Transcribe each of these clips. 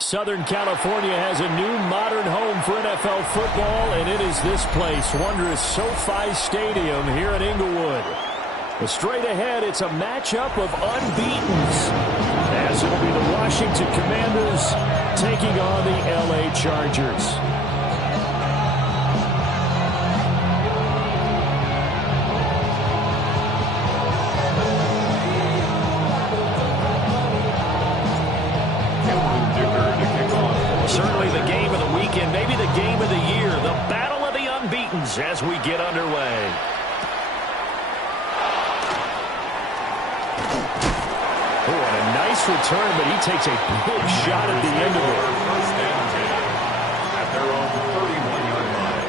Southern California has a new modern home for NFL football, and it is this place, wondrous SoFi Stadium here in Inglewood. But straight ahead, it's a matchup of unbeatens, as it'll be the Washington Commanders taking on the LA Chargers. Certainly the game of the weekend, maybe the game of the year, the battle of the unbeatens as we get underway. Oh, and a nice return, but he takes a big shot at the end of it. First down, at their own 31-yard line.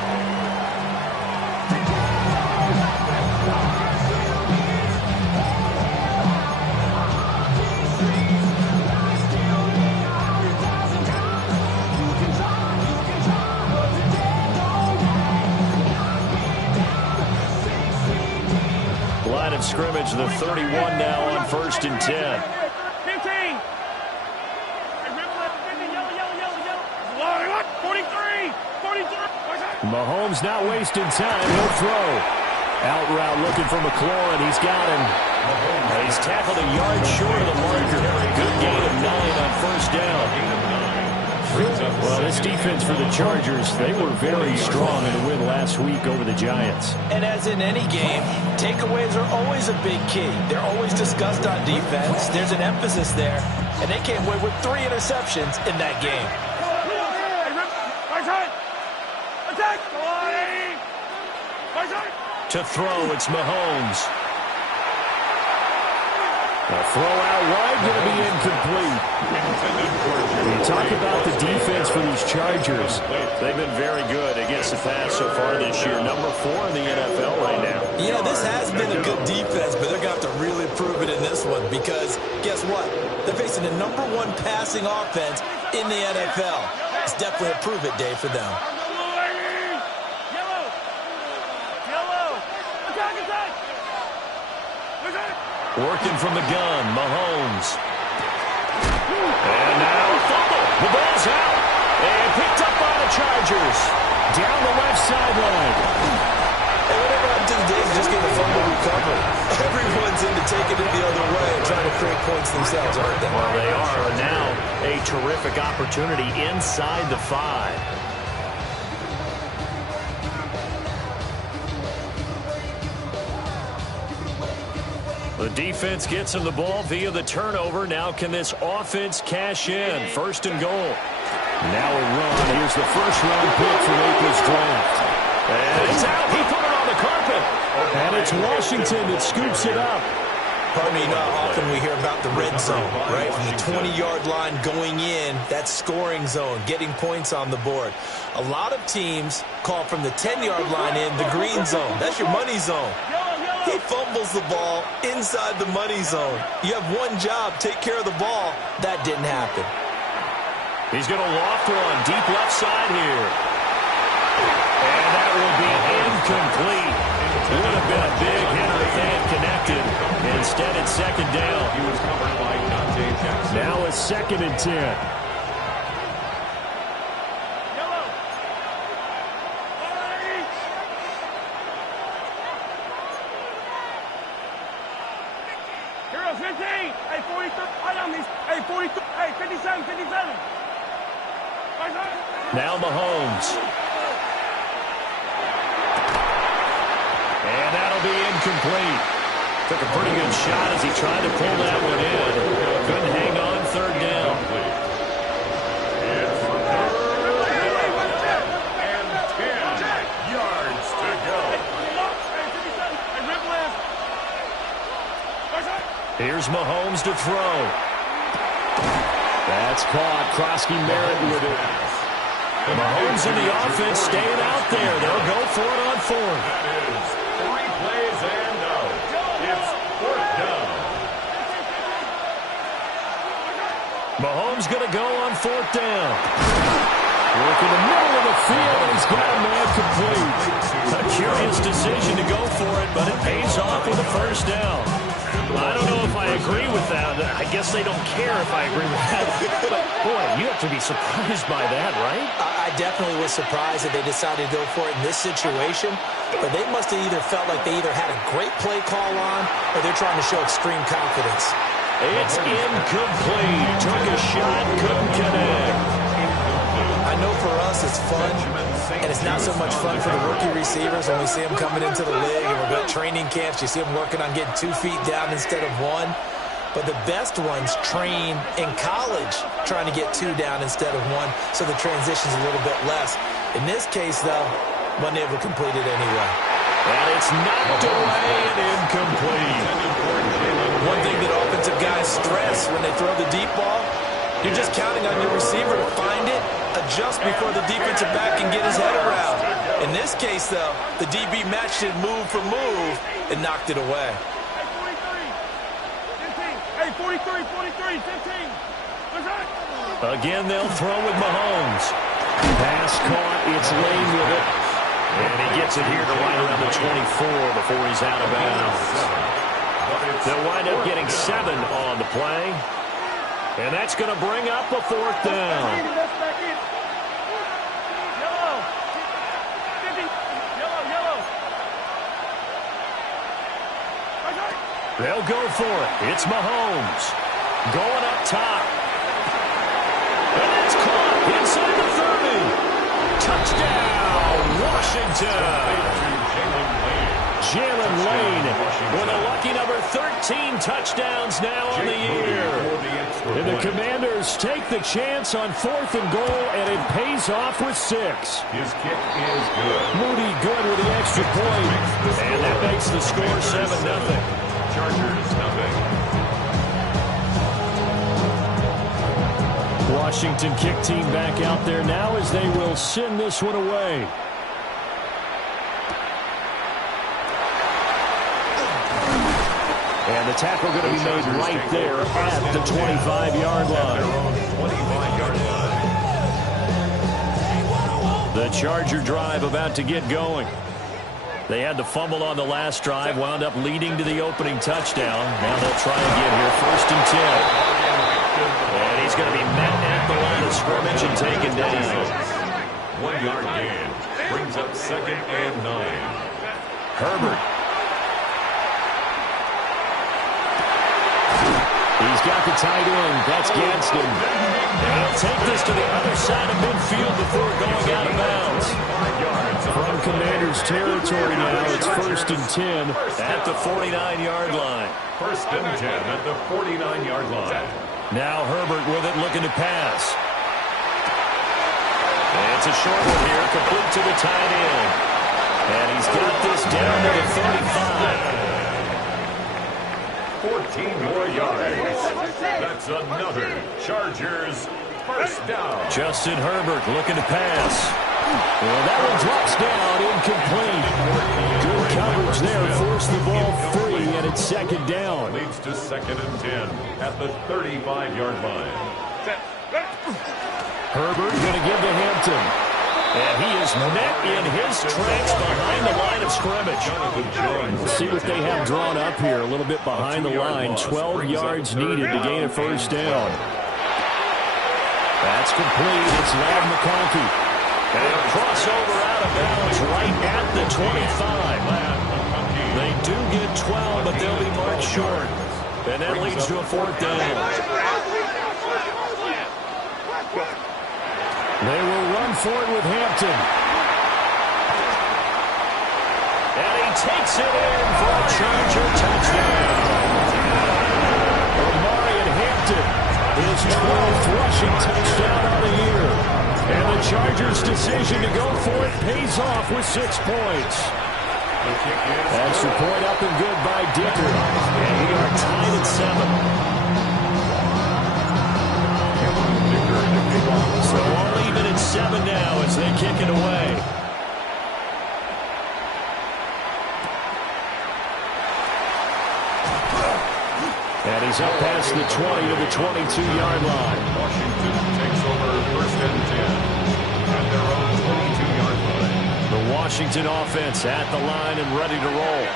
Line of scrimmage, the 31 now on 1st and 10. 15. 43. 43. Mahomes not wasting time. He'll throw. Out route looking for McLaurin. He's got him. He's tackled a yard short of the marker. Good gain of 9 on 1st down. Well, this defense for the Chargers, they were very strong in the win last week over the Giants. And as in any game, takeaways are always a big key. They're always discussed on defense. There's an emphasis there, and they came away with 3 interceptions in that game. To throw, it's Mahomes. A throw out wide, going to be incomplete. You talk about the defense for these Chargers. They've been very good against the pass so far this year. Number 4 in the NFL right now. Yeah, this has been a good defense, but they're going to have to really prove it in this one because guess what? They're facing the number 1 passing offense in the NFL. It's definitely a prove-it day for them. Working from the gun, Mahomes. And now fumble. The ball's out. And picked up by the Chargers. Down the left sideline. And whatever happened to the days of just getting a fumble recovery? Everyone's into taking it the other way and trying to create points themselves, aren't they? Well, they are. Now a terrific opportunity inside the 5. The defense gets him the ball via the turnover. Now can this offense cash in? 1st and goal. Now a run. Here's the first-round pick from April's draft. And it's out. He put it on the carpet. And it's Washington that scoops it up. Pardon me, not often we hear about the red zone, right? From the 20-yard line going in, that scoring zone, getting points on the board. A lot of teams call from the 10-yard line in the green zone. That's your money zone. He fumbles the ball inside the money zone. You have one job, take care of the ball. That didn't happen. He's going to loft one deep left side here. And that will be incomplete. Would have been a big hitter if they had connected. Instead, it's second down. He was covered by Dante Jackson. Now it's 2nd and 10. Yellow. Hero 15. Hey, 43. Right on these. Hey, 43. Hey, 57, 57. Now Mahomes. And that'll be incomplete. Took a pretty good shot as he tried to pull that one in. Couldn't hang on, 3rd down. It's 3rd and 10 yards to go. Here's Mahomes to throw. That's caught. Krosky Merritt with it. Mahomes in the offense staying out there. They'll go for it on 4th. That is 3 plays and out. It's 4th down. Mahomes going to go on 4th down. Work in the middle of the field, and he's got a man complete. A curious decision to go for it, but it pays off with a 1st down. I don't know if I agree with that. I guess they don't care if I agree with that. But, boy, you have to be surprised by that, right? I definitely was surprised that they decided to go for it in this situation. But they must have either felt like they either had a great play call on or they're trying to show extreme confidence. It's incomplete. Took a shot, couldn't connect. I know for us it's fun, and it's not so much fun for the rookie receivers when we see them coming into the league and we're going to training camps. You see them working on getting 2 feet down instead of 1. But the best ones train in college trying to get 2 down instead of 1, so the transition's a little bit less. In this case, though, wasn't able to complete it anyway. And it's knocked away and incomplete. One thing that offensive guys stress when they throw the deep ball, you're just counting on your receiver to find it, adjust before the defensive back can get his head around. In this case, though, the DB matched it move for move and knocked it away. Hey, 43, 43, 15. Again, they'll throw with Mahomes. Pass caught. It's Lane with it. And he gets it here to right around the 24 before he's out of bounds. They'll wind up getting 7 on the play. And that's going to bring up a 4th down. Yellow. 50. Yellow. They'll go for it. It's Mahomes. Going up top. And it's caught inside the 30. Touchdown, Washington. Jalen Lane with a lucky number 13 touchdowns now on the year. And the Commanders take the chance on 4th and goal, and it pays off with 6. His kick is good. Moody good with the extra point. And that makes the score 7-0. Chargers nothing. Washington kick team back out there now as they will send this one away. And the tackle going to be made right there at the 25-yard line. The Charger drive about to get going. They had the fumble on the last drive, wound up leading to the opening touchdown. Now they'll try again here, 1st and 10. And he's going to be met at the line of scrimmage and taken down. 1-yard gain brings up 2nd and 9. Herbert. He's got the tight end. That's Gadsden. And he'll take this to the other side of midfield before going out of bounds. From Commanders territory now, it's 1st and 10 at the 49-yard line. 1st and 10 at the 49-yard line. Now Herbert with it, looking to pass. And it's a short one here, complete to the tight end. And he's got this down to the 35. 14 more yards. That's another Chargers 1st down. Justin Herbert looking to pass. Well, that one drops down, incomplete. Good coverage there, forced the ball free, and it's 2nd down. Leads to 2nd and 10 at the 35-yard line. Herbert going to give to Hampton. And he is met in his tracks behind the line of scrimmage. Let's see what they have drawn up here. A little bit behind the line. 12 yards needed to gain a first down. That's complete. It's Ladd McConkey. And a crossover out of bounds right at the 25. They do get 12, but they'll be marked short. And that leads to a fourth down. They will run for it with Hampton. And he takes it in for a Charger touchdown. Omarion Hampton, his 12th rushing touchdown on the year. And the Chargers' decision to go for it pays off with 6 points. Extra point up and good by Dicker. And we are tied at 7. So all even at 7 now as they kick it away. And he's up past the 20 to the 22-yard line. Washington takes over first and 10 at their own 22-yard line. The Washington offense at the line and ready to roll.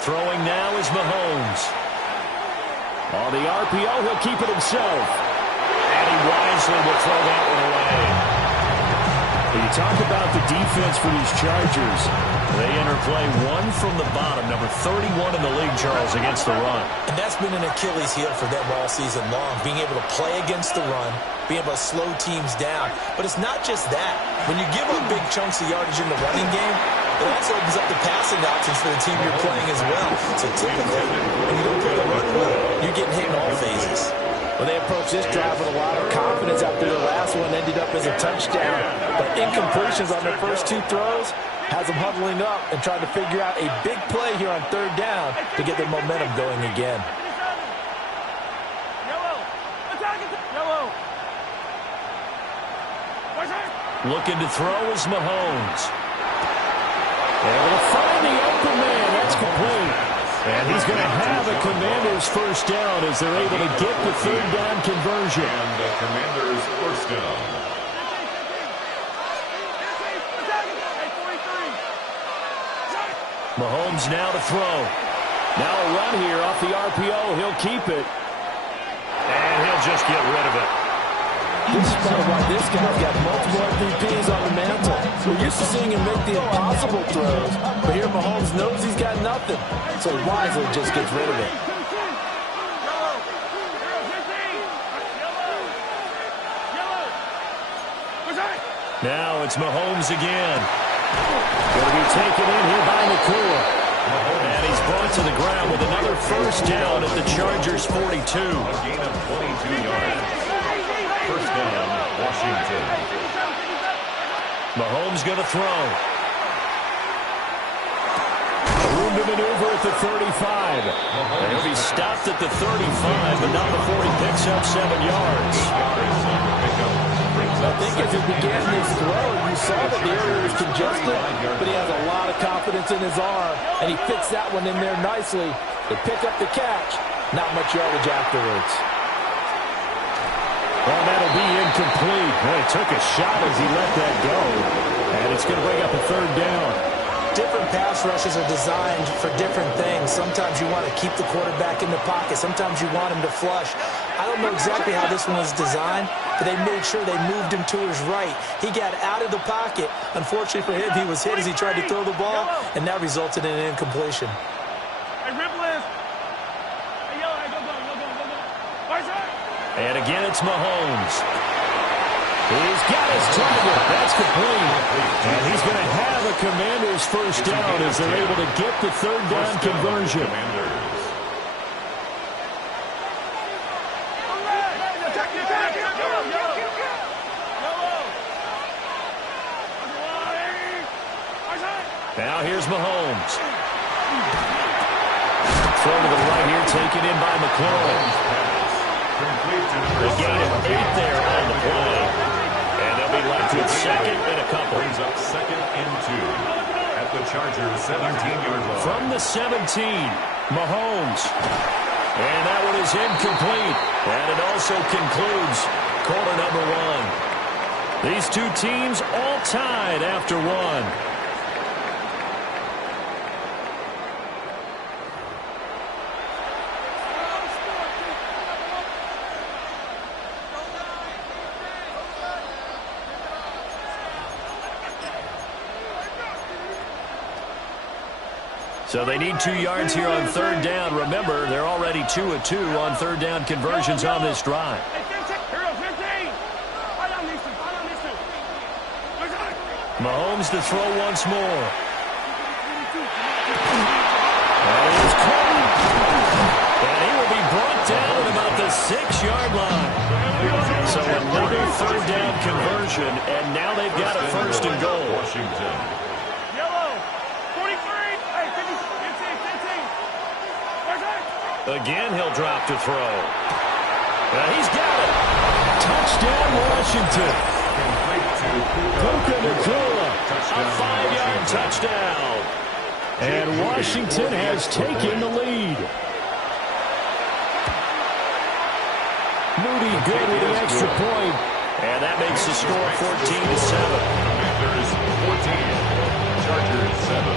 Throwing now is Mahomes. On the RPO, he'll keep it himself. And he wisely will throw that one away. When you talk about the defense for these Chargers, they interplay one from the bottom, number 31 in the league, Charles, against the run. And that's been an Achilles heel for them all season long, being able to play against the run, being able to slow teams down. But it's not just that. When you give up big chunks of yardage in the running game, it also opens up the passing options for the team you're playing as well. So typically, when you don't play the run well, you're getting hit in all phases. Well, they approached this drive with a lot of confidence after the last one ended up as a touchdown. But incompletions on their first 2 throws has them huddling up and trying to figure out a big play here on 3rd down to get their momentum going again. Looking to throw is Mahomes. Able to find the open man. That's complete. And he's going to have a Commanders first down as they're able to get the 3rd down conversion. And the Commanders first down. Mahomes now to throw. Now a run here off the RPO. He'll keep it. And he'll just get rid of it. This is part of why this guy's got multiple MVPs on the mantle. We're used to seeing him make the impossible throws, but here Mahomes knows he's got nothing, so wisely just gets rid of it. Now it's Mahomes again. Going to be taken in here by McCool. And he's brought to the ground with another first down at the Chargers' 42. A gain of 22 yards. First down, Washington. Mahomes going to throw. Room to maneuver at the 35. And he'll be stopped at the 35, but not before he picks up 7 yards. I think as he began this throw, you saw that the area was congested, but he has a lot of confidence in his arm, and he fits that one in there nicely. They pick up the catch, not much yardage afterwards. Well, that'll be incomplete. Boy, he took a shot as he let that go, and it's going to bring up a 3rd down. Different pass rushes are designed for different things. Sometimes you want to keep the quarterback in the pocket. Sometimes you want him to flush. I don't know exactly how this one was designed, but they made sure they moved him to his right. He got out of the pocket. Unfortunately for him, he was hit as he tried to throw the ball, and that resulted in an incompletion. And again, it's Mahomes. He's got his target. That's complete. And he's going to have a Commanders first down as they're able to get the 3rd down conversion. Now here's Mahomes. Throw to the right here, taken in by McLaurin. The gain of 8 there on the play. And they'll be left with 2nd and a couple. Brings up 2nd and 2 at the Chargers' 17-yard line. From the 17, Mahomes. And that one is incomplete. And it also concludes quarter number one. These two teams all tied after one. So they need 2 yards here on third down. Remember, they're already 2 of 2 on third down conversions on this drive. Mahomes to throw once more. And he will be brought down at about the 6-yard line. So another third down conversion, and now they've got a first and goal. Washington. Again, he'll drop to throw. He's got it. Touchdown, Washington. Puka Nacua, a 5-yard touchdown. And Washington has taken the lead. Moody good with the extra point. And that makes the score 14-7. Panthers 14, Chargers 7.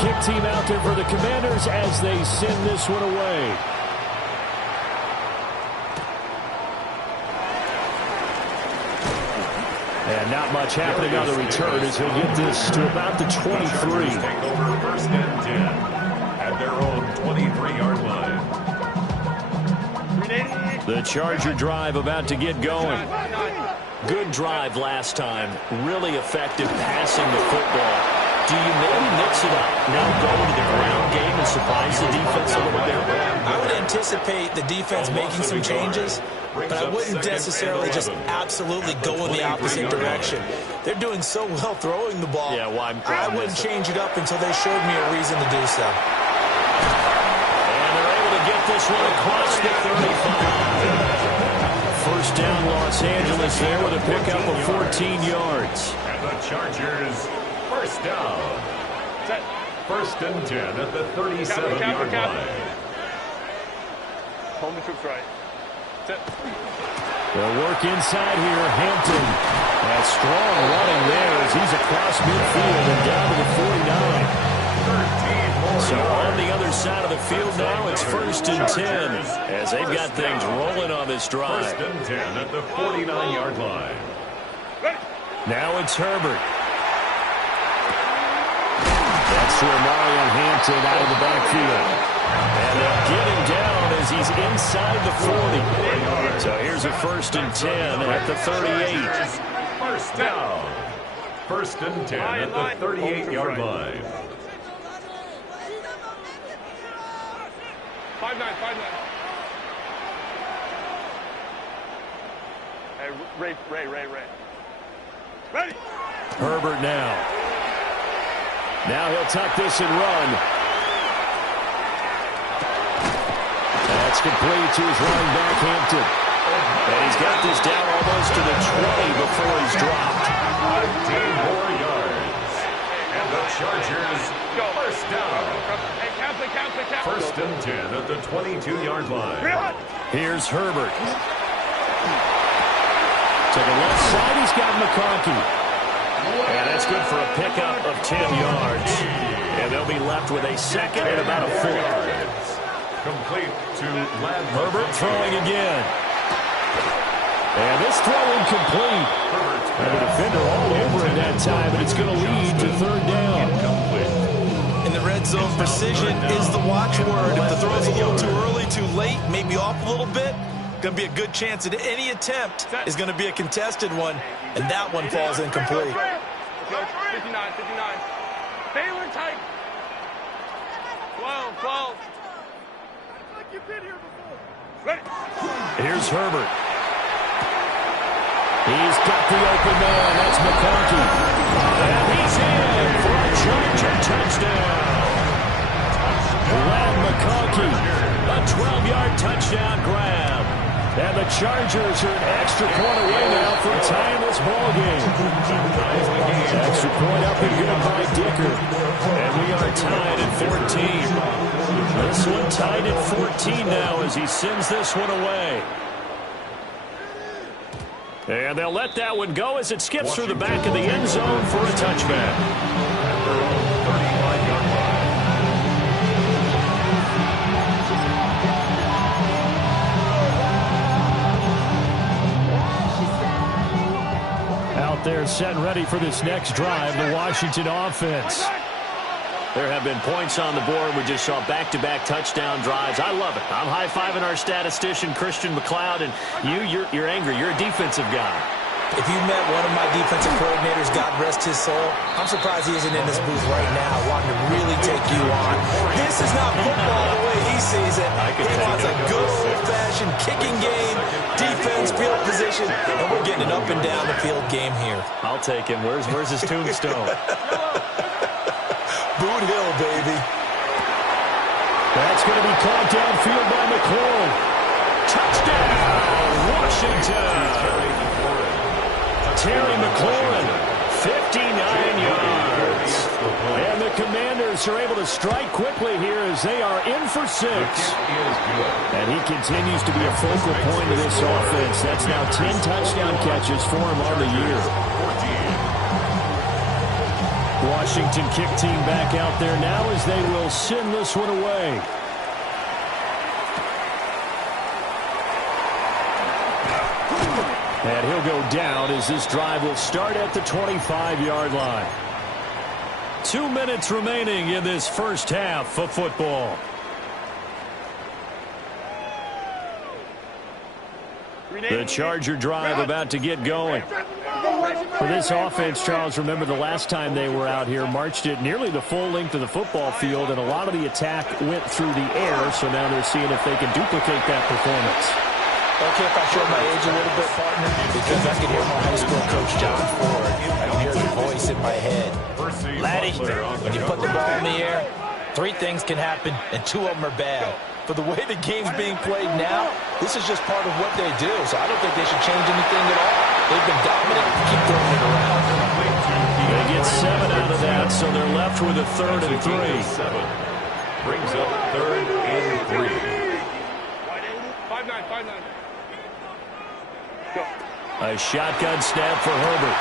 Kick team out there for the Commanders as they send this one away. And not much happening on the return as he'll get this to about the 23. Take over first and 10 at their own 23-yard line. The Charger drive about to get going. Good drive last time. Really effective passing the football. Do you maybe mix it up, now go to the ground game and surprise the defense a little bit? I would anticipate the defense making some changes, but I wouldn't necessarily just absolutely go in the opposite direction. They're doing so well throwing the ball. Yeah, well, I wouldn't change it up until they showed me a reason to do so. And they're able to get this one across the 35. First down, Los Angeles there with a pickup of 14 yards. And the Chargers... First down. First and 10 at the 37-yard line. Home the troops right. They'll work inside here. Hampton. That strong running there as he's across midfield and down to the 49. So on the other side of the field now, it's first and 10 as they've got things rolling on this drive. First and 10 at the 49-yard line. Now it's Herbert. That's to Mario Hampton out of the backfield. And they'll get him down as he's inside the 40. So here's a first and 10 at the 38. First down. First and 10 at the 38-yard line. 5-9. Hey, Ray. Ready? Herbert now. Now he'll tuck this and run. That's complete to his running back, Hampton. And he's got this down almost to the 20 before he's dropped. 15 more yards. And the Chargers first down. First and 10 at the 22-yard line. Here's Herbert. To the left side, he's got McConkey. And that's good for a pickup of 10 yards. And they'll be left with a second and about a foot. Complete to Herbert throwing again. And this throw incomplete. And the defender all over it that time, and it's going to lead to third down. In the red zone, precision is the watchword. If the throw's a little too early, too late, maybe off a little bit, going to be a good chance that any attempt is going to be a contested one, and that one falls incomplete. 59. Baylor tight. 12. Like you've been here before. Ready. Here's Herbert. He's got the open man. That's McConkey. And he's in for a Charger touchdown. Glad McConkey. A 12-yard touchdown grab. And the Chargers are an extra point away now from tying this ball game. Extra point up and good by Dicker. And we are tied at 14. This one tied at 14 now as he sends this one away. And they'll let that one go as it skips through the back of the end zone for a touchback. Out there set and ready for this next drive, the Washington offense. There have been points on the board. We just saw back-to-back touchdown drives. I love it. I'm high-fiving our statistician, Christian McLeod, and you're angry. You're a defensive guy. If you met one of my defensive coordinators, God rest his soul, I'm surprised he isn't in this booth right now wanting to really take you on. This is not football the way he sees it. He wants a good old-fashioned kicking game, defense, field position, and we're getting an up-and-down-the-field game here. I'll take him. Where's his tombstone? Boot Hill, baby. That's going to be caught downfield by McLaurin. Touchdown, Washington. Terry McLaurin, 59 yards. And the Commanders are able to strike quickly here as they are in for 6. And he continues to be a focal point of this offense. That's now 10 touchdown catches for him on the year. Washington kick team back out there now as they will send this one away. And he'll go down as this drive will start at the 25-yard line. 2 minutes remaining in this first half of football. The Charger drive about to get going. For this offense, Charles, remember the last time they were out here, marched it nearly the full length of the football field, and a lot of the attack went through the air, so now they're seeing if they can duplicate that performance. Okay, if I show my age a little bit, partner, because I can hear my high school coach, John Ford. I can hear his voice in my head. Laddie, when you put the ball in the air, 3 things can happen, and 2 of them are bad. For the way the game's being played now, this is just part of what they do, so I don't think they should change anything at all. They've been dominant. Keep throwing it around. They get 7 out of that, so they're left with a 3rd and 3. Brings up 3rd and 3. 5-9. A shotgun snap for Herbert.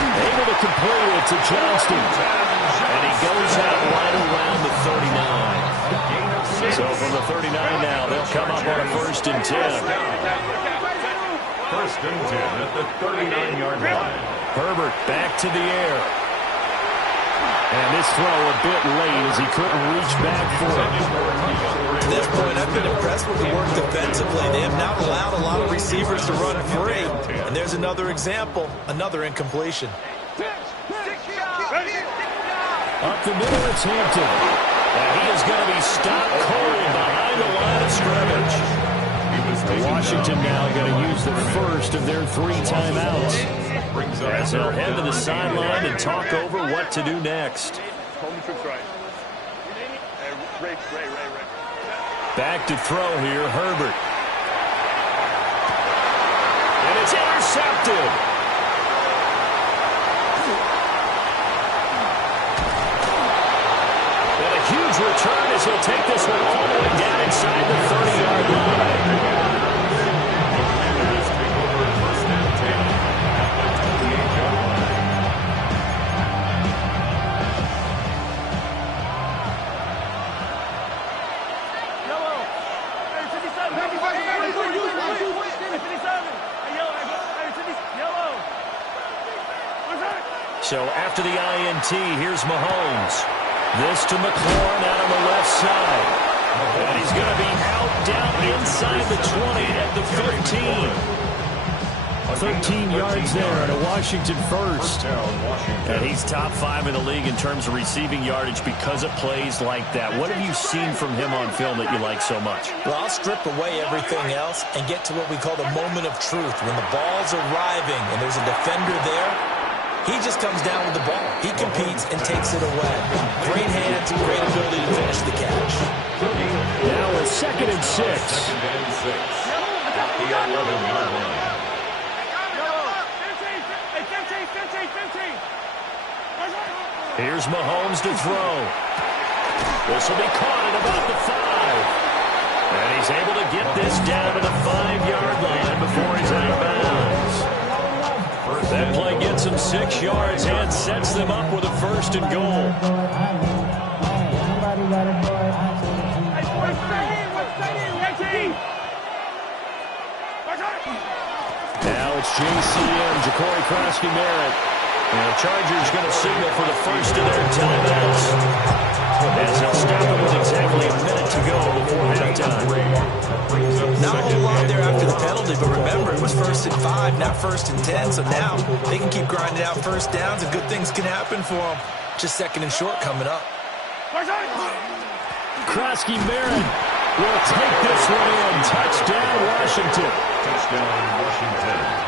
Able to complete it to Johnston. And he goes out right around the 39. So from the 39 now, they'll come up on a 1st and 10. 1st and 10 at the 39-yard line. Herbert back to the air. And this throw a bit late as he couldn't reach back for it. At this point, I've been impressed with the work defensively. They have now allowed a lot of receivers to run free. And there's another example, another incompletion. Up the middle, it's Hampton. And he is going to be stopped cold behind the line of scrimmage. Washington now going to use the first of their 3 timeouts. As they'll head to the sideline and talk over what to do next. Back to throw here, Herbert. And it's intercepted. And a huge return as he'll take this one all the way down inside the 30-yard line. So after the INT, here's Mahomes. This to McLaurin out on the left side. And he's going to be out down inside the 20 at the 15. 13 yards there and a Washington first. And he's top 5 in the league in terms of receiving yardage because of plays like that. What have you seen from him on film that you like so much? Well, I'll strip away everything else and get to what we call the moment of truth. When the ball's arriving and there's a defender there, he just comes down with the ball. He competes and takes it away. Great hands, great ability to finish the catch. Now a 2nd and 6. At the 11-yard line. Here's Mahomes to throw. This will be caught at about the 5. And he's able to get this down to the 5-yard line before he's out of bounds. That play gets him 6 yards and sets them up with a 1st and goal. Now it's JCM, Ja'Cory Krosky-Merritt. And the Chargers going to signal for the first of their timeouts. As they'll stop it with exactly a minute to go before halftime. Not a whole lot there after the penalty, but remember, it was 1st and 5, not 1st and 10. So now they can keep grinding out first downs, and good things can happen for them. Just 2nd and short coming up. Krosky-Merritt will take this one in. Touchdown, Washington. Touchdown, Washington.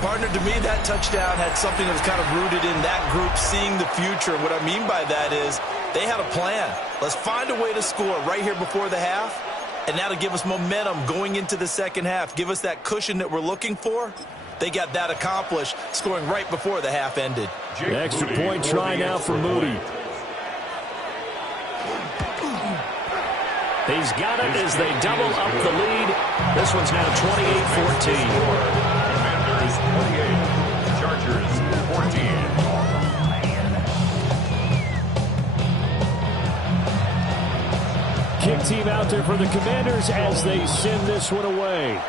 Partner, to me, that touchdown had something that was kind of rooted in that group seeing the future. What I mean by that is they had a plan. Let's find a way to score right here before the half, and that'll give us momentum going into the second half. Give us that cushion that we're looking for. They got that accomplished, scoring right before the half ended. Extra point try now for Moody. He's got it as they double up the lead. This one's now 28-14. 28, Chargers 14. Kick team out there for the Commanders as they send this one away.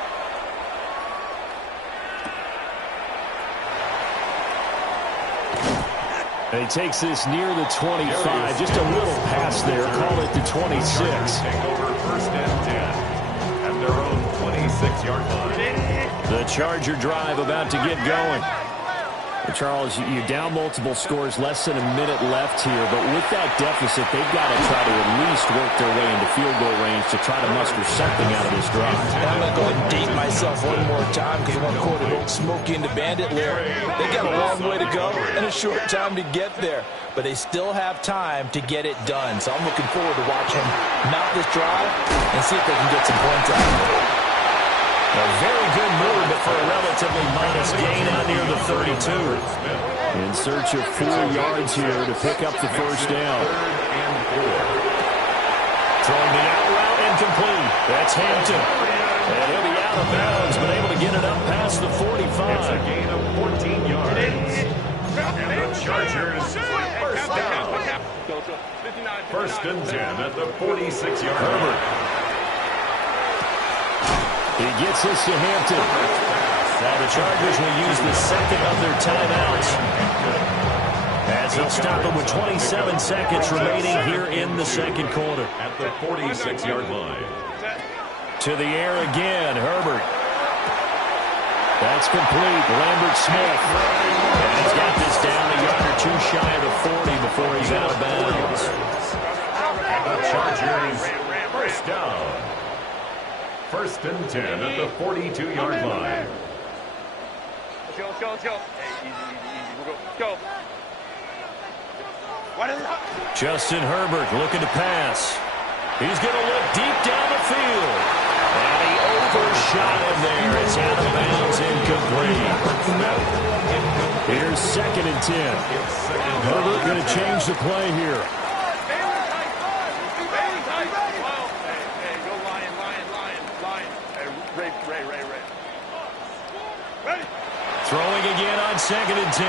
He takes this near the 25, just a little pass there, call it the 26. Take over 1st and 10 at their own 26-yard line. The Charger drive about to get going. Charles, you're down multiple scores, less than a minute left here, but with that deficit, they've got to try to at least work their way into field goal range to try to muster something out of this drive. I'm going to go ahead and date myself one more time because I'm going to quote an old Smokey and the Bandit lyric. They got a long way to go and a short time to get there, but they still have time to get it done. So I'm looking forward to watching them mount this drive and see if they can get some points out of it. A very good move, but for a relatively modest gain out near the 32. In search of 4 yards here to pick up the first down. Throwing the out route incomplete. That's Hampton. And he'll be out of bounds, but able to get it up past the 45. It's a gain of 14 yards. And the Chargers first down. 1st and 10 at the 46-yard line. He gets this to Hampton. Now the Chargers will use the second of their timeouts as they'll stop it with 27 seconds remaining here in the second quarter. At the 46-yard line. To the air again, Herbert. That's complete. Lambert Smith. And he's got this down a yard or two shy of the 40 before he's out of bounds. And the Chargers first down. 1st and 10 at the 42-yard line. Let's go. Hey, easy. Go. Justin Herbert looking to pass. He's going to look deep down the field. And he overshot him there. It's out of bounds, incomplete. Here's 2nd and 10. Herbert going to change the play here. Throwing again on 2nd and 10.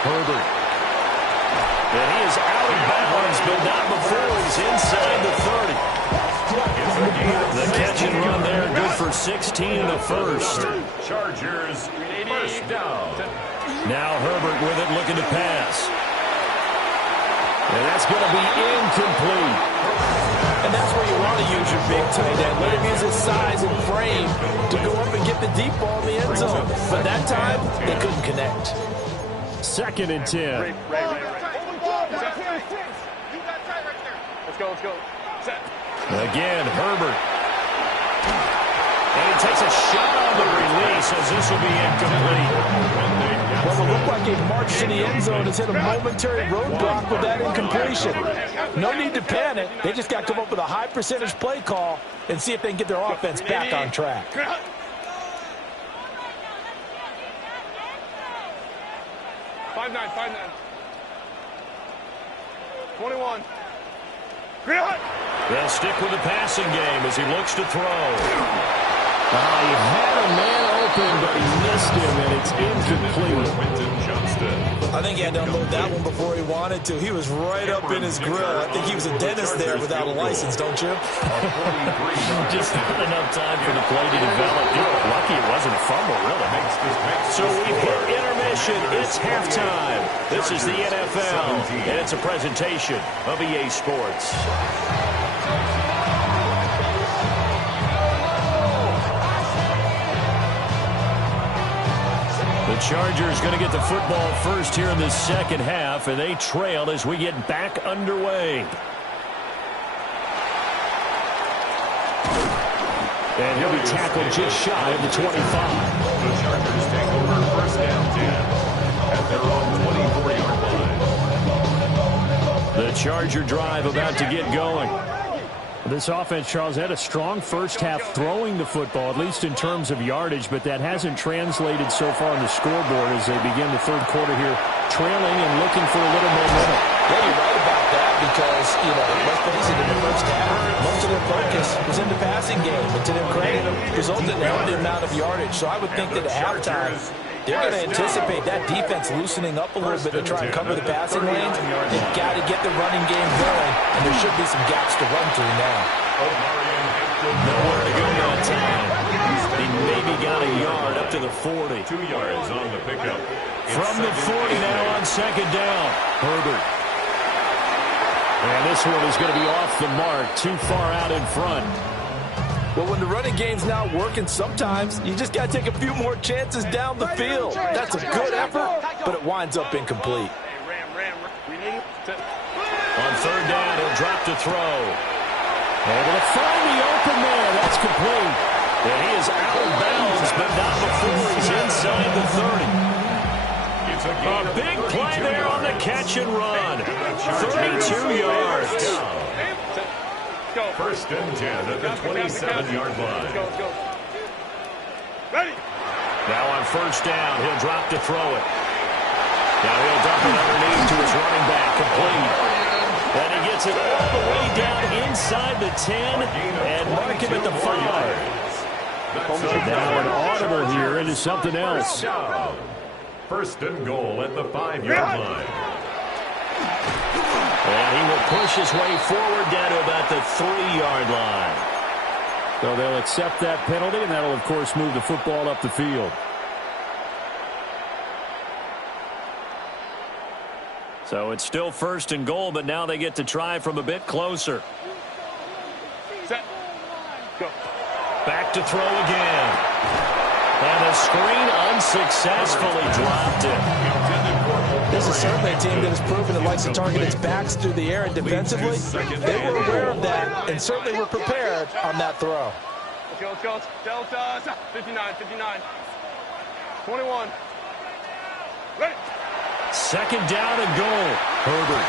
Herbert. And he is out of bounds, but not before he's inside the 30. The catch and run there, good for 16 in the first. Chargers first down. Now Herbert with it, looking to pass. And that's going to be incomplete. And that's where you want to use your big tight end. Let him use his size and frame to go up and get the deep ball in the end zone. But that time, they couldn't connect. 2nd and 10. Ray. Let's go. Set. Again, Herbert. And he takes a shot on the release as this will be incomplete. Well, it looked like a march to the end zone has hit a momentary roadblock with that incompletion. No need to panic. They just got to come up with a high percentage play call and see if they can get their offense back on track. 5-9, 5-9. 21. They'll stick with the passing game as he looks to throw. He had a man open, but he missed him, and it's incomplete. I think he had to unload that one before he wanted to. He was right up in his grill. I think he was a dentist there without a license, don't you? Just not enough time for the play to develop. Lucky it wasn't a fumble, really. So we've hit intermission. It's halftime. This is the NFL, and it's a presentation of EA Sports. The Chargers going to get the football first here in the second half, and they trail as we get back underway. And he'll be tackled just shy of the 25. The Chargers take over first down 10 at their own 24-yard line. The Charger drive about to get going. This offense, Charles, had a strong first half throwing the football, at least in terms of yardage, but that hasn't translated so far on the scoreboard as they begin the third quarter here, trailing and looking for a little momentum. Yeah, you're right about that because, let's face it, in the first half, most of their focus was in the passing game. And to their credit, resulted in a healthy amount of yardage. So I would think that at halftime, they're going to anticipate that defense loosening up a little bit to try and cover the passing lanes. They've got to get the running game going, and there should be some gaps to run through now. Nowhere to go that time. He maybe got a yard up to the 40. 2 yards on the pickup. From the 40 now on second down. Herbert. And this one is going to be off the mark, too far out in front. Well, when the running game's not working, sometimes you just got to take a few more chances down the field. That's a good effort, but it winds up incomplete. On third down, he'll drop to throw. Able to find the open man. That's complete. And he is out of bounds, but not before he's inside the 30. A big play there on the catch and run. 32 yards. First and 10 at the 27-yard line. Ready. Now on first down, he'll drop to throw it. Now he'll dump it underneath to his running back, complete. And he gets it all the way down inside the 10 and mark him at the 5. Now an audible here into something else. First and goal at the 5-yard line. And he will push his way forward down to about the 3-yard line. So they'll accept that penalty, and that'll, of course, move the football up the field. So it's still first and goal, but now they get to try from a bit closer. Set. Go. Back to throw again. And the screen unsuccessfully dropped it. This is certainly a team that has proven it likes to target its backs through the air and defensively. They were aware of that and certainly were prepared on that throw. Let's go. Delta. 59, 59. 21. Ready. Second down and goal. Herbert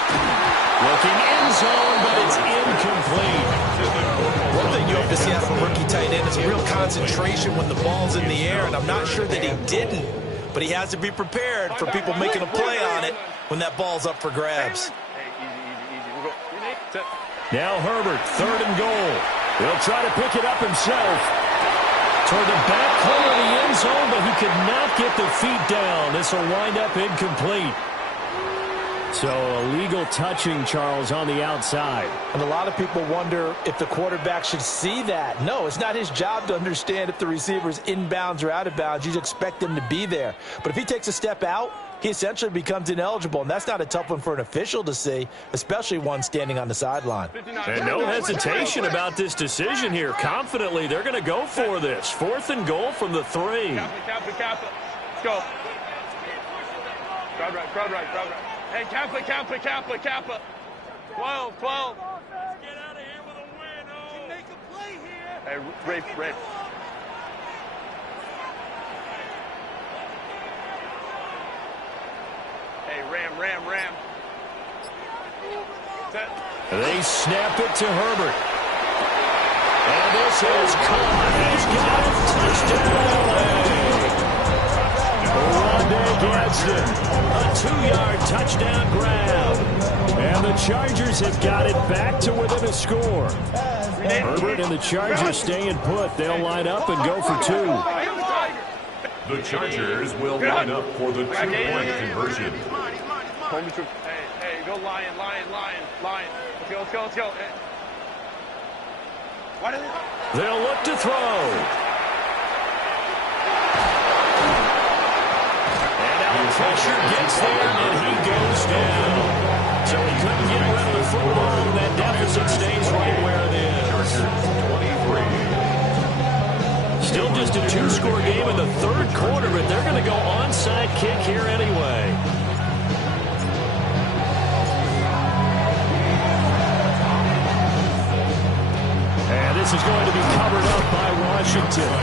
looking end zone, but it's incomplete. One thing you have to see out of a rookie tight end is a real concentration when the ball's in the air, and I'm not sure that he didn't, but he has to be prepared for people making a play on it when that ball's up for grabs. Easy. Now Herbert, third and goal. He'll try to pick it up himself. Toward the back corner of the end zone, but he could not get the feet down. This will wind up incomplete. So illegal touching, Charles, on the outside. And a lot of people wonder if the quarterback should see that. No, it's not his job to understand if the receiver's inbounds or out of bounds. You expect him to be there. But if he takes a step out, he essentially becomes ineligible. And that's not a tough one for an official to see, especially one standing on the sideline. And no hesitation about this decision here. Confidently, they're going to go for this. Fourth and goal from the 3. Kappa. Let's go. Crowd right. Hey, Kappa. 12. Let's get out of here with a win, oh. Make a play here. Hey, Rafe. Ram. They snap it to Herbert. And this is caught. He's got it. Touchdown. Ronnie Gadsden. A 2-yard touchdown grab. And the Chargers have got it back to within a score. Herbert and the Chargers staying put. They'll line up and go for 2. The Chargers will line up for the 2-point conversion. Hey, go Lion. Let's go. They'll look to throw. And now the pressure gets there, and he goes down. So he couldn't get rid of the football, and that deficit stays right where it is. Still just a 2-score game in the third quarter, but they're going to go onside kick here anyway. And this is going to be covered up by Washington.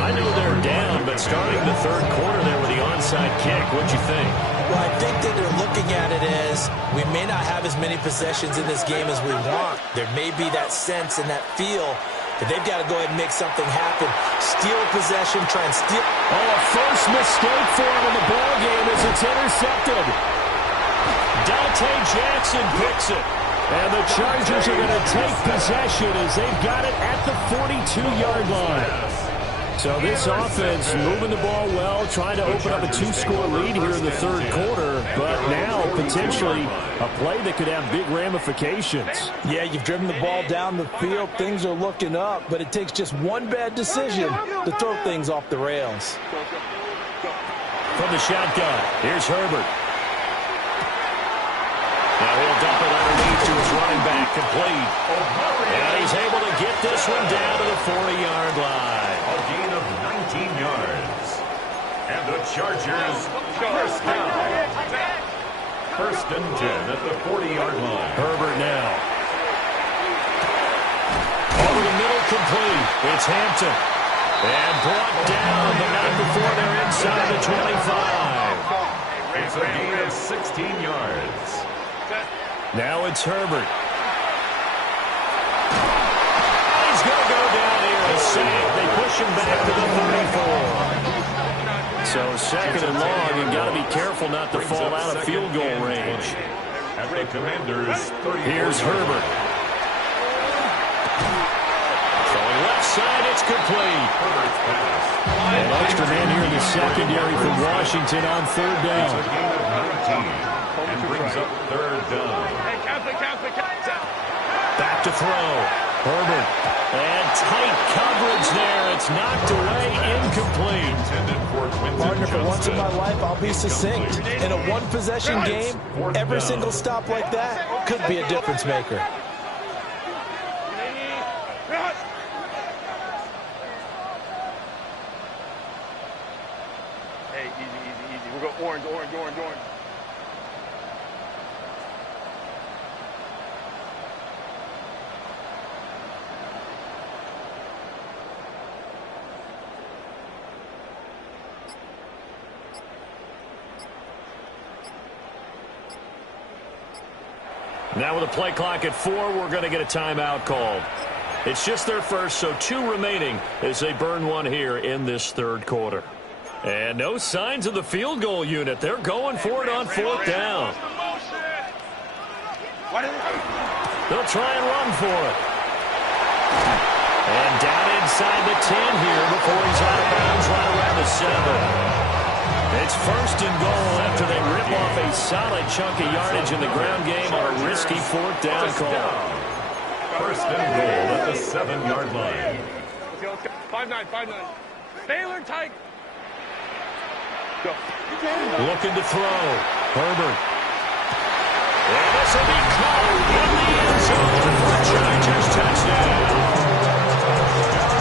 I know they're down, but starting the third quarter there with the onside kick, what'd you think? Well, I think that they're looking at it as we may not have as many possessions in this game as we want. There may be that sense and that feel that they've got to go ahead and make something happen. Steal possession, try and steal. Oh, a first mistake for him in the ball game as it's intercepted. Dante Jackson picks it. And the Chargers are going to take possession as they've got it at the 42-yard line. So this offense moving the ball well, trying to open up a 2-score lead here in the third quarter, but now potentially a play that could have big ramifications. Yeah, you've driven the ball down the field. Things are looking up, but it takes just one bad decision to throw things off the rails. From the shotgun, here's Herbert. Now he'll dump it underneath to his running back, complete. And he's able to get this one down to the 40-yard line. A gain of 19 yards. And the Chargers first down. 1st and 10 at the 40-yard line. Herbert now. Over the middle, complete. It's Hampton. And brought down, but not before they're inside the 25. It's a gain of 16 yards. Now it's Herbert. He's going to go down here and save. They push him back to the 34. So 2nd and long, and got to be careful not to fall out of field goal range. At the Commanders' 34. Here's Herbert. Throwing left side, it's complete. An extra man here in the secondary for Washington on 3rd down. It's a gain of 19. And brings up 3rd down. Back to throw. Herbert. And tight coverage there. It's knocked away, incomplete. Partner, for once in my life, I'll be succinct. In a one-possession game, every single stop like that could be a difference maker. Hey, easy. We'll go orange. Now with a play clock at 4, we're going to get a timeout called. It's just their first, so 2 remaining as they burn one here in this third quarter. And no signs of the field goal unit. They're going for it on 4th down. They'll try and run for it. And down inside the 10 here before he's out of bounds right around the 7. It's 1st and goal after they rip off a solid chunk of yardage in the ground game on a risky 4th down call. 1st and goal at the 7-yard line. Let's go. 5-9. Baylor Tiger. Go. Looking to throw. Herbert. And this will be caught in the end zone for a Chargers touchdown.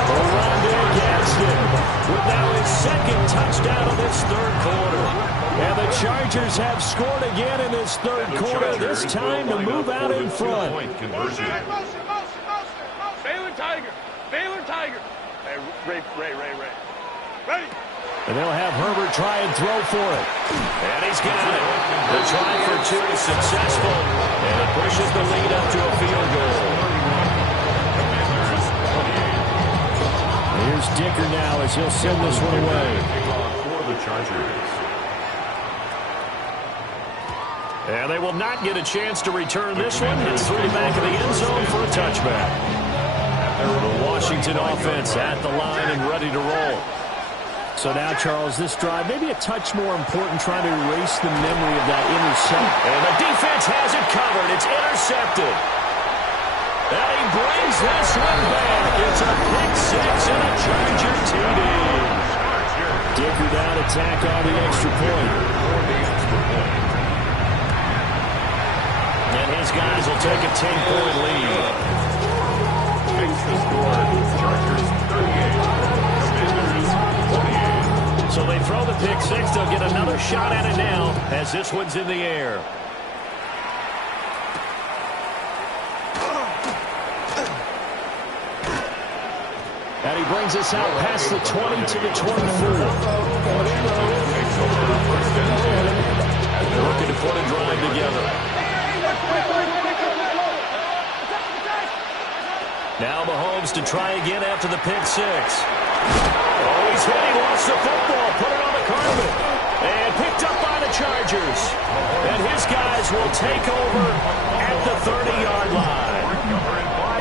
Ronnie Gadsden with now his 2nd touchdown of this third quarter. And the Chargers have scored again in this third quarter, this time to move out in front. Baylor Tiger. Hey, Ray. Ready. And they'll have Herbert try and throw for it. And he's got it. The try for two is successful. And it pushes the lead up to a field goal. Here's Dicker now as he'll send this one away. For the Chargers. And they will not get a chance to return this one. It's through the back of the end zone for a touchback. The Washington offense at the line and ready to roll. So now, Charles, this drive maybe a touch more important, trying to erase the memory of that interception. And the defense has it covered. It's intercepted. And he brings this one back. It's a pick six and a Charger TD. Dicker down to tack on the extra point. And his guys will take a 10-point lead. Extra score, Chargers 38. So they throw the pick six. They'll get another shot at it now as this one's in the air. And he brings us out past the 20 to the 24. Looking to put a drive together. Now Mahomes to try again after the pick six. Oh, he's hit. He lost the football. Put it on the carpet. And picked up by the Chargers. And his guys will take over at the 30-yard line.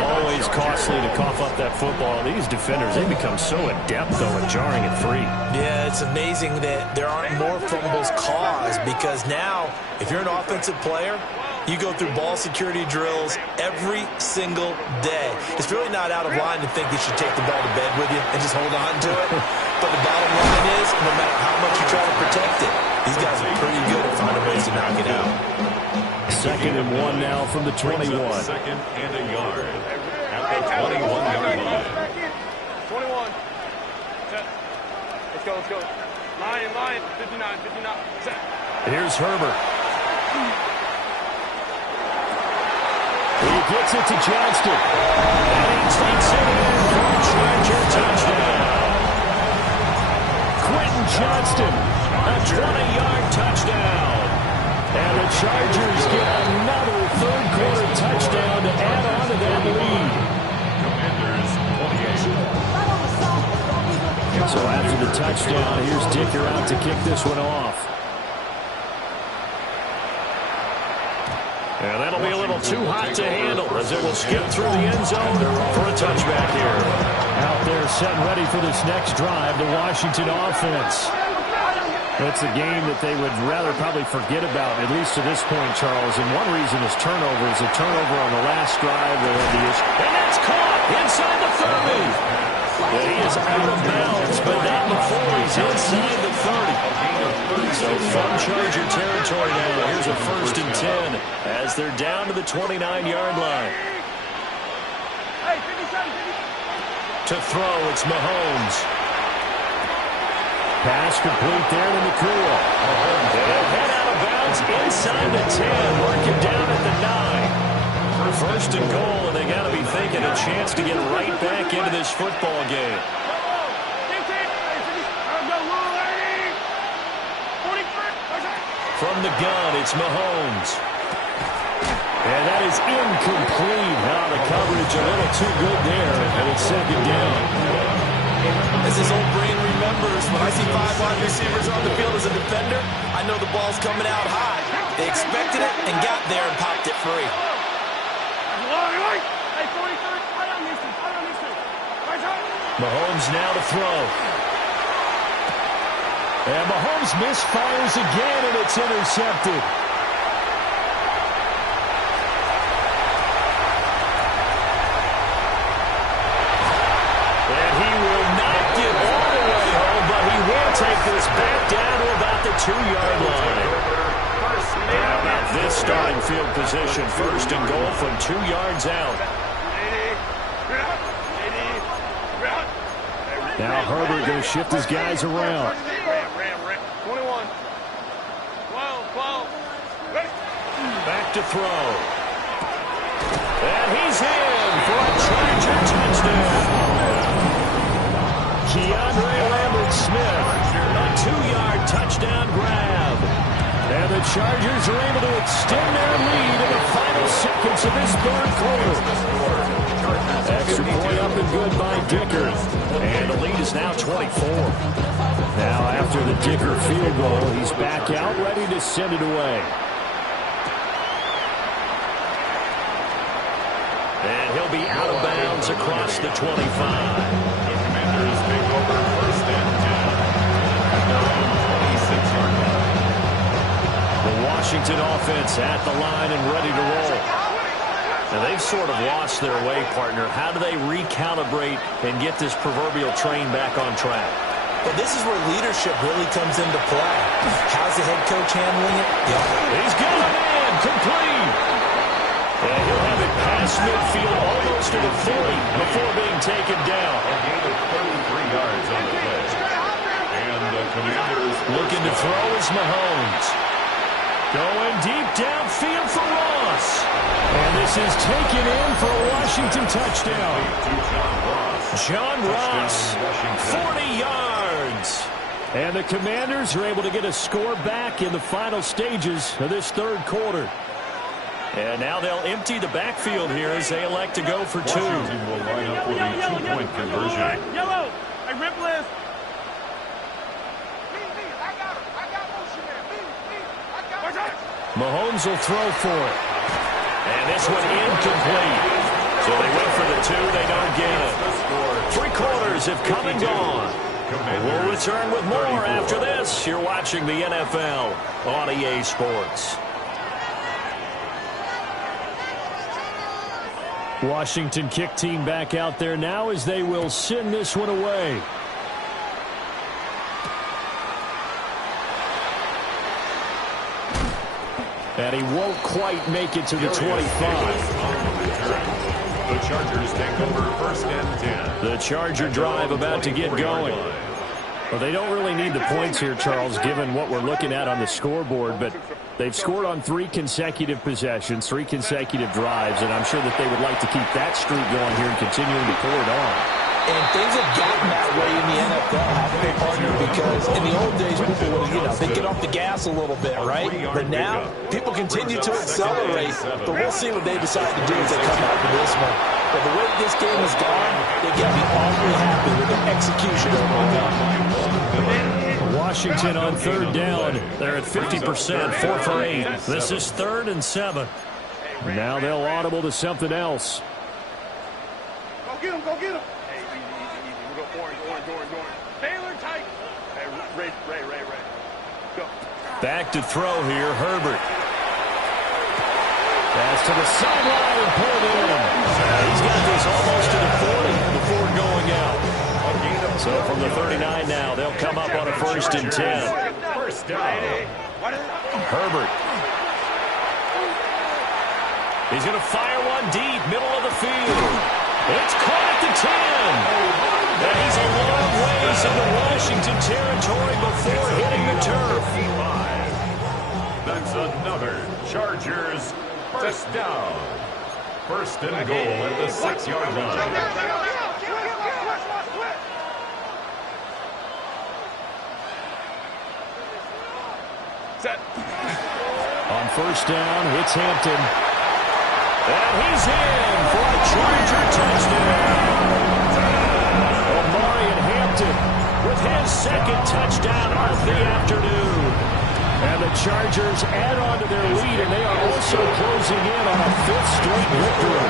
Always costly to cough up that football. These defenders, they become so adept, though, at jarring it free. Yeah, it's amazing that there aren't more fumbles caused, because now, if you're an offensive player, you go through ball security drills every single day. It's really not out of line to think that you take the ball to bed with you and just hold on to it. But the bottom line is, no matter how much you try to protect it, these guys are pretty good at finding ways to knock it out. 2nd and 1 now from the 21. Second and a yard at the 21-yard line. 21. Set. Let's go. Line. 59. Set. Here's Herbert. He gets it to Johnston. And he takes it in for a Charger touchdown. Quentin Johnston, a 20-yard touchdown. And the Chargers get another third-quarter touchdown to add on to that lead. So after the touchdown, here's Dicker out to kick this one off. And that'll be a little too hot to handle as it will skip through the end zone for a touchback here. Out there set ready for this next drive, the Washington offense. It's a game that they would rather probably forget about, at least to this point, Charles. And one reason is turnovers. A turnover on the last drive. They had the issue. And that's caught inside the 30. And he is out of bounds, but not before he's inside the 30. So from Charger territory now, here's a 1st and 10 as they're down to the 29-yard line. To throw, it's Mahomes. Pass complete there to Nakua. They'll head out of bounds inside the 10, working down at the 9. 1st and goal, and they got to be thinking a chance to get right back into this football game. From the gun, it's Mahomes. And that is incomplete. Now the coverage a little too good there, and it's 2nd down. As his old brain remembers, when I see 5 wide receivers on the field as a defender, I know the ball's coming out high. They expected it and got there and popped it free. Mahomes now to throw. And Mahomes misfires again, and it's intercepted. And he will not get all the way home, but he will take this back down to about the 2-yard line. How about this starting field position? 1st and goal from 2 yards out. Now Herbert going to shift his guys around. 21. 12. Back to throw. And he's in for a Charger touchdown. Keandre Lambert-Smith of this third quarter. Extra point up and good by Dicker. And the lead is now 24. Now after the Dicker field goal, he's back out ready to send it away. And he'll be out of bounds across the 25. The Commanders take over first and 10 at their own 26-yard line. The Washington offense at the line and ready to roll. Now they've sort of lost their way, partner. How do they recalibrate and get this proverbial train back on track? Well, this is where leadership really comes into play. How's the head coach handling it? He's got a man complete. And he'll have it past midfield almost to the 40 before being taken down. A gain of 33 yards on the play. And the Commanders looking to throw is Mahomes. Going deep downfield for Ross. And this is taken in for a Washington touchdown. John Ross, 40 yards. And the Commanders are able to get a score back in the final stages of this third quarter. And now they'll empty the backfield here as they elect to go for two. Washington will line up for the two-point conversion. Yellow. Hey, Rippless. Mahomes will throw for it. And this one incomplete. So they went for the two. They don't get it. 3 quarters have come and gone. We'll return with more after this. You're watching the NFL on EA Sports. Washington kick team back out there now as they will send this one away. And he won't quite make it to the 25. The Chargers take over first and 10. The Charger drive about to get going. Well, they don't really need the points here, Charles, given what we're looking at on the scoreboard, but they've scored on 3 consecutive possessions, 3 consecutive drives, and I'm sure that they would like to keep that streak going here and continuing to pour it on. And things have gotten that way in the NFL, haven't they, partner? Because in the old days, people would, they get off the gas a little bit, right? But now, people continue to accelerate. But we'll see what they decide to do as they come out of this one. But the way this game has gone, they've got to be awfully happy with the execution overall. Washington on third down. They're at 50%, 4 for 8. This is 3rd and 7. Now they'll audible to something else. Go get him, go get him. Hey, easy. We'll go orange. Taylor tight. Hey, Ray. Go. Back to throw here, Herbert. Pass to the sideline and pulled in. He's got this almost to the 40 before going out. So from the 39 now, they'll come up on a 1st and 10. First down. Herbert. He's going to fire one deep, middle of the field. It's caught at the 10. And he's a long ways into Washington territory before hitting the turf. That's another Chargers first down. 1st and goal at the 6-yard line. Set. On 1st down, it's Hampton. And he's in for a Charger touchdown. Omari and Hampton with his 2nd touchdown of the afternoon. And the Chargers add on to their lead, and they are also closing in on a 5th straight victory.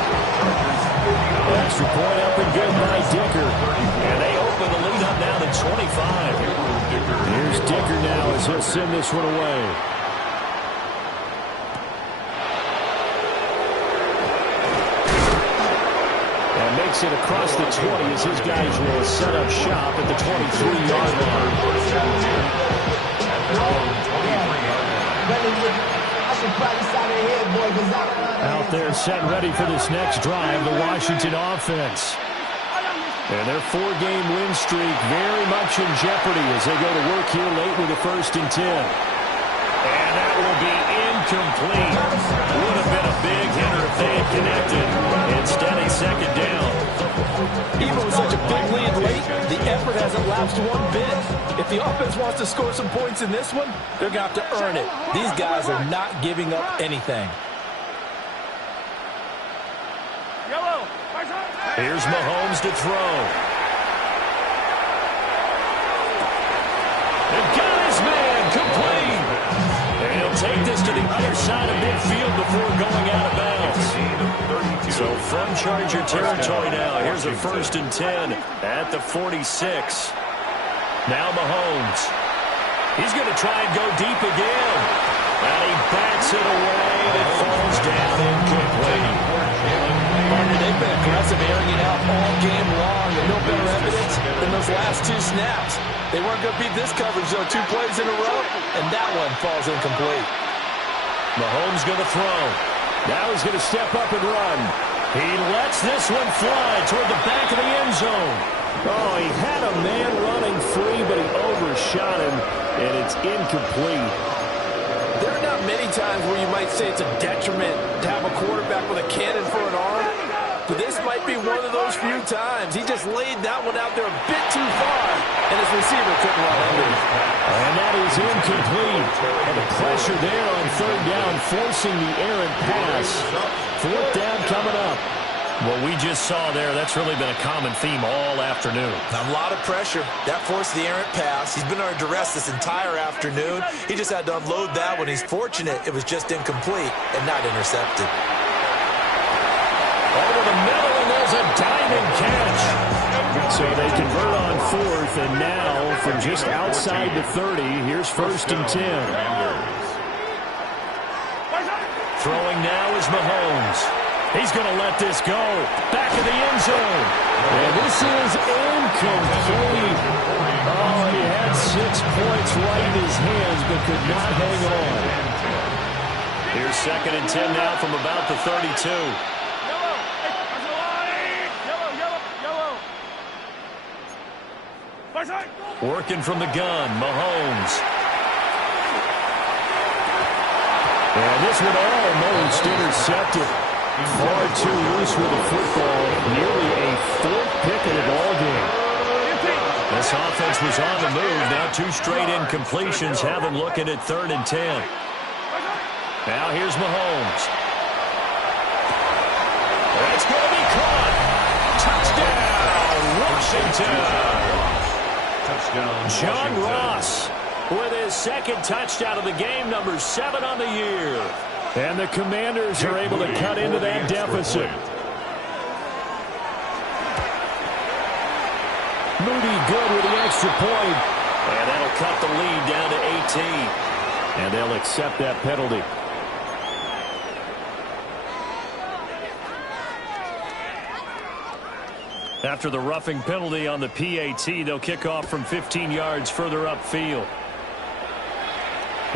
Extra point up and good by Dicker. And they open the lead up now to 25. Here's Dicker now as he'll send this one away. And makes it across the 20 as his guys will set up shop at the 23-yard line. Out there set ready for this next drive, the Washington offense. And their 4-game win streak very much in jeopardy as they go to work here late with a 1st and 10. And that will be incomplete. Would have been a big hitter if they had connected. Instead, a 2nd down. Even with such a big lead late, the effort hasn't lapsed one bit. If the offense wants to score some points in this one, they're going to have to earn it. These guys are not giving up anything. Here's Mahomes to throw. And got his man complete. And he'll take this to the other side of midfield before going out of bounds. So from Charger territory now, here's a 1st and 10 at the 46. Now Mahomes. He's going to try and go deep again. And he bats it away. It falls down incomplete. Partner, they've been aggressive, airing it out all game long, and no better evidence than those last 2 snaps. They weren't going to beat this coverage, though. 2 plays in a row, and that one falls incomplete. Mahomes going to throw. Now he's going to step up and run. He lets this one fly toward the back of the end zone. Oh, he had a man running free, but he overshot him, and it's incomplete. There are not many times where you might say it's a detriment to have a quarterback with a cannon for an arm, but this might be one of those few times. He just laid that one out there a bit too far, and his receiver couldn't run under it. And that is incomplete. And the pressure there on 3rd down, forcing the errant pass. 4th down coming up. What we just saw there, that's really been a common theme all afternoon. A lot of pressure. That forced the errant pass. He's been under duress this entire afternoon. He just had to unload that one. He's fortunate it was just incomplete and not intercepted. Over the middle, and there's a diving catch. So they convert on 4th, and now from just outside the 30, here's 1st and 10. Throwing now is Mahomes. He's going to let this go. Back of the end zone. And this is incomplete. Oh, he had 6 points right in his hands, but could not hang on. Here's 2nd and 10 now from about the 32. Working from the gun, Mahomes. And this one almost intercepted. Far too loose with the football. Nearly a 4th pick of the ball game. This offense was on the move. Now 2 straight incompletions. Have them looking at 3rd and 10. Now here's Mahomes. It's going to be caught. Touchdown, Washington. John Ross with his 2nd touchdown of the game, number 7 on the year. And the Commanders are able to cut into that deficit. Moody good with the extra point. And that'll cut the lead down to 18. And they'll accept that penalty. After the roughing penalty on the PAT, they'll kick off from 15 yards further upfield.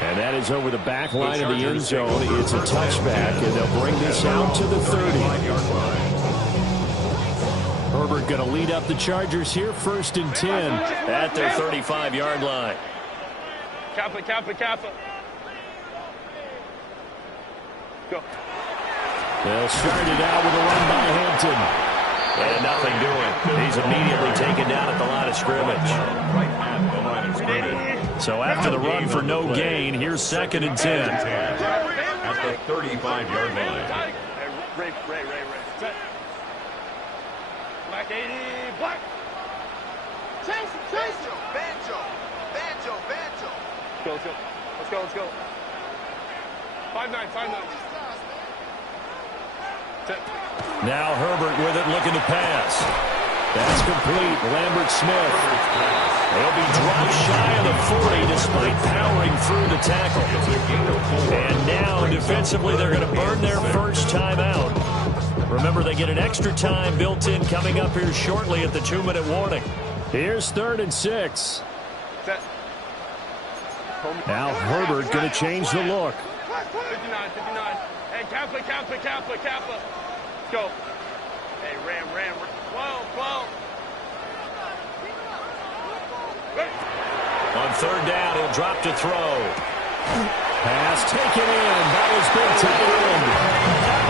And that is over the back line of the end zone. It's a touchback, and they'll bring this out to the 30-yard line. Herbert going to lead up the Chargers here, 1st and 10 at their 35-yard line. Kappa. Go. They'll start it out with a run by Hampton. And nothing doing. He's immediately taken down at the line of scrimmage. So after the run for no gain, here's 2nd and 10. At the 35-yard line. Ray. Set. Black 80. Black. Chase. Banjo. Let's go. 5-9. Set. Now Herbert with it, looking to pass. That's complete. Lambert Smith. They'll be dropped shy of the 40 despite powering through the tackle. And now defensively they're going to burn their first timeout. Remember, they get an extra time built in coming up here shortly at the 2-minute warning. Here's 3rd and 6. Set. Now Herbert going to change the look. 59. Hey, Kappa. Go. Hey, Ram. 12. On 3rd down, he'll drop to throw. Pass taken in by his big tight end.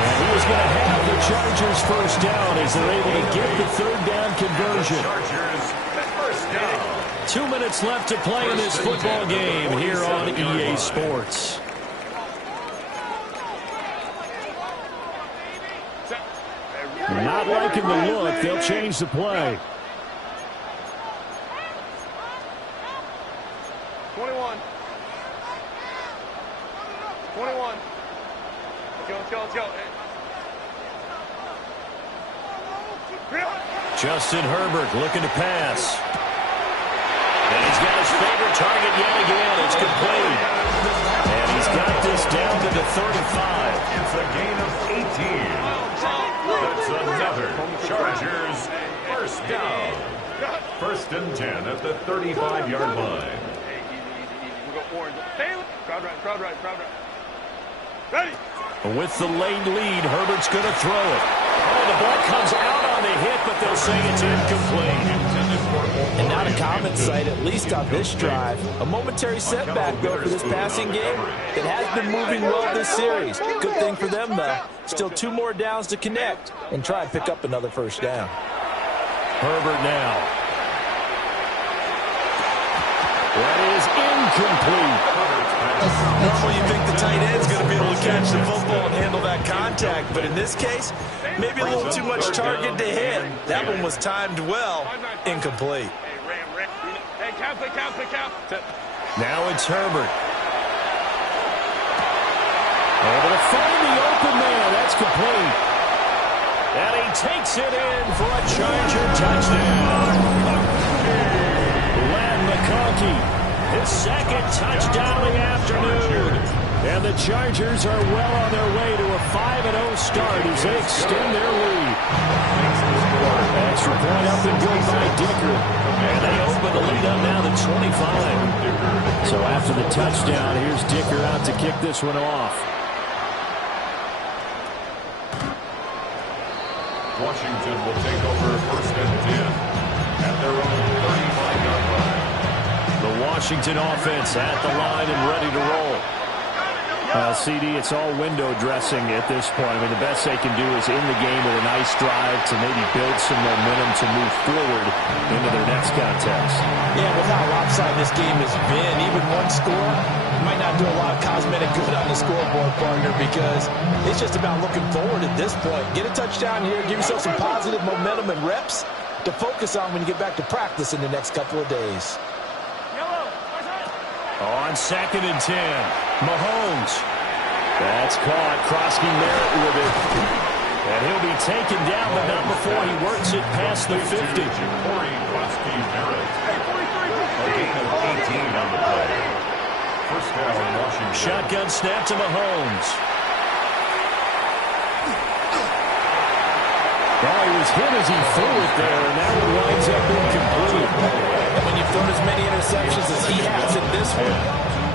And he was going to have the Chargers first down as they're able to get the 3rd down conversion. Chargers first down. 2 minutes left to play in this football game here on EA Sports. Not liking the look. They'll change the play. 21. 21. Let's go. Justin Herbert looking to pass. And he's got his favorite target yet again. It's complete. And he's got this down to the 35. It's a gain of 18. That's another Chargers first down. First and 10 at the 35-yard line. Easy. We'll go orange. Crowd right. Ready. With the late lead, Herbert's going to throw it. Oh, the ball comes out on the hit, but they'll say it's incomplete. And not a common sight, at least on this drive. A momentary setback, though, for this passing game that has been moving well this series. Good thing for them, though. Still 2 more downs to connect and try and pick up another first down. Herbert now. That is incomplete. Normally you think the tight end's going to be able to catch the football and handle that contact, but in this case, maybe a little too much target to hit. That one was timed well. Incomplete. Hey, count. Now it's Herbert. Able to find the open man. That's complete. And he takes it in for a Charger touchdown. Len McConkey. His second touchdown of the afternoon. And the Chargers are well on their way to a 5-0 start as they extend their lead. Extra point up and good by Dicker. And they open the lead up now to 25. So after the touchdown, here's Dicker out to kick this one off. Washington will take over first and 10 at their own 35-yard line. The Washington offense at the line and ready to roll. CD, it's all window dressing at this point. I mean, the best they can do is in the game with a nice drive to maybe build some momentum to move forward into their next contest. Yeah, with how lopsided this game has been, even one score might not do a lot of cosmetic good on the scoreboard, partner, because it's just about looking forward at this point. Get a touchdown here, give yourself some positive momentum and reps to focus on when you get back to practice in the next couple of days. On second and 10, Mahomes. That's caught. Krosky Merritt with it. And he'll be taken down, but not before he works it past the 50. Krosky Merritt. A gain of 18 on the play. First down, Washington. Shotgun snap to Mahomes. Oh, he was hit as he threw it there, and that one winds up incomplete. And when you've thrown as many interceptions as he has in this one,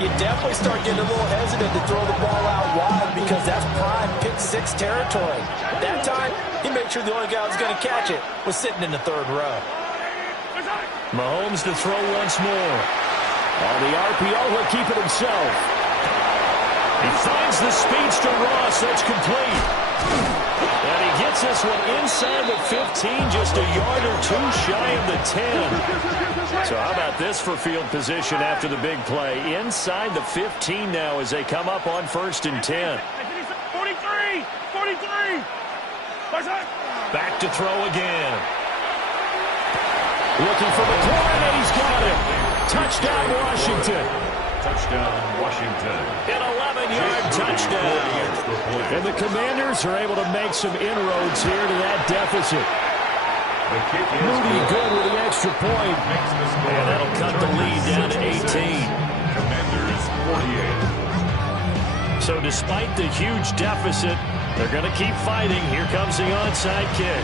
you definitely start getting a little hesitant to throw the ball out wide because that's prime pick-6 territory. At that time, he made sure the only guy who was going to catch it was sitting in the third row. Mahomes to throw once more. On the RPO, he'll keep it himself. He finds the speedster Ross. That's complete. And he gets this one inside the 15, just a yard or two shy of the 10. So how about this for field position after the big play? Inside the 15 now as they come up on first and 10. 43! Back to throw again. Looking for the corner, and he's got it. Touchdown, Washington. Touchdown, Washington. An 11-yard touchdown. And the Commanders are able to make some inroads here to that deficit. The kick is Moody good with the extra point. And that'll cut the lead down to 18. Commanders 48. So despite the huge deficit, they're going to keep fighting. Here comes the onside kick.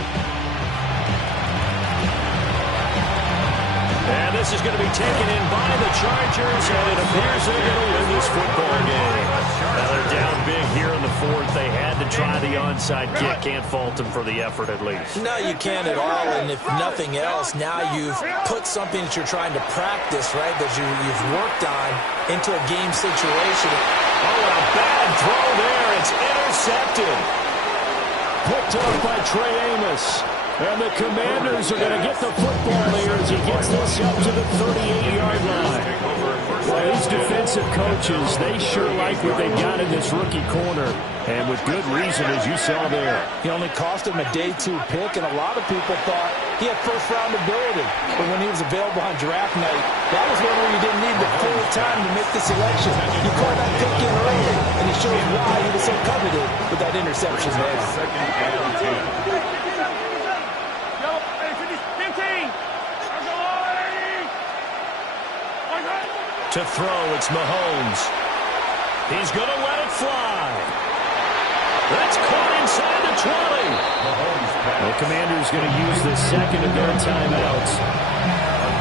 And this is going to be taken in by the Chargers, and it appears they're going to win this football game. Now they're down big here in the fourth. They had to try the onside kick. Can't fault them for the effort at least. No, you can't at all, and if nothing else, now you've put something that you're trying to practice, right, that you've worked on into a game situation. Oh, and a bad throw there. It's intercepted. Picked up by Trey Amos. And the Commanders are going to get the football here as he gets this up to the 38-yard line. Well, these defensive coaches, they sure like what they've got in this rookie corner. And with good reason, as you saw there. He only cost him a day 2 pick, and a lot of people thought he had first-round ability. But when he was available on draft night, that was one where you didn't need the full time to make the selection. You caught that pick in early, and it shows why he was so coveted with that interception there. Second and 10. To throw, it's Mahomes. He's going to let it fly. That's caught inside the 20. The Commanders going to use the second of their timeouts.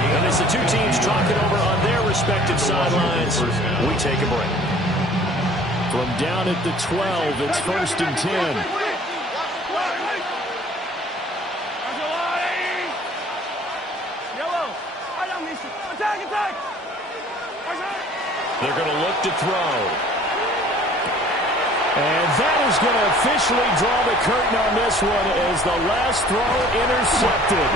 And as the two teams talk it over on their respective sidelines, we take a break. From down at the 12, it's 1st and 10. They're going to look to throw. And that is going to officially draw the curtain on this one as the last throw intercepted.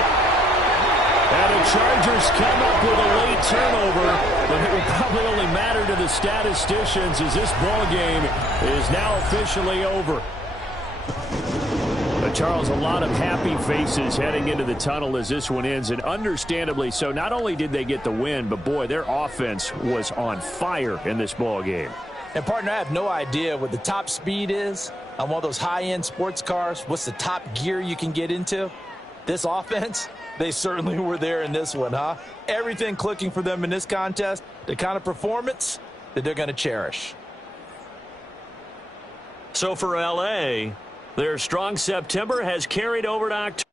And the Chargers come up with a late turnover, but it will probably only matter to the statisticians as this ball game is now officially over. Charles, a lot of happy faces heading into the tunnel as this one ends, and understandably so. Not only did they get the win, but boy, their offense was on fire in this ball game. And partner, I have no idea what the top speed is on one of those high-end sports cars. What's the top gear you can get into? This offense, they certainly were there in this one, huh? Everything clicking for them in this contest, the kind of performance that they're going to cherish. So for L.A., their strong September has carried over to October.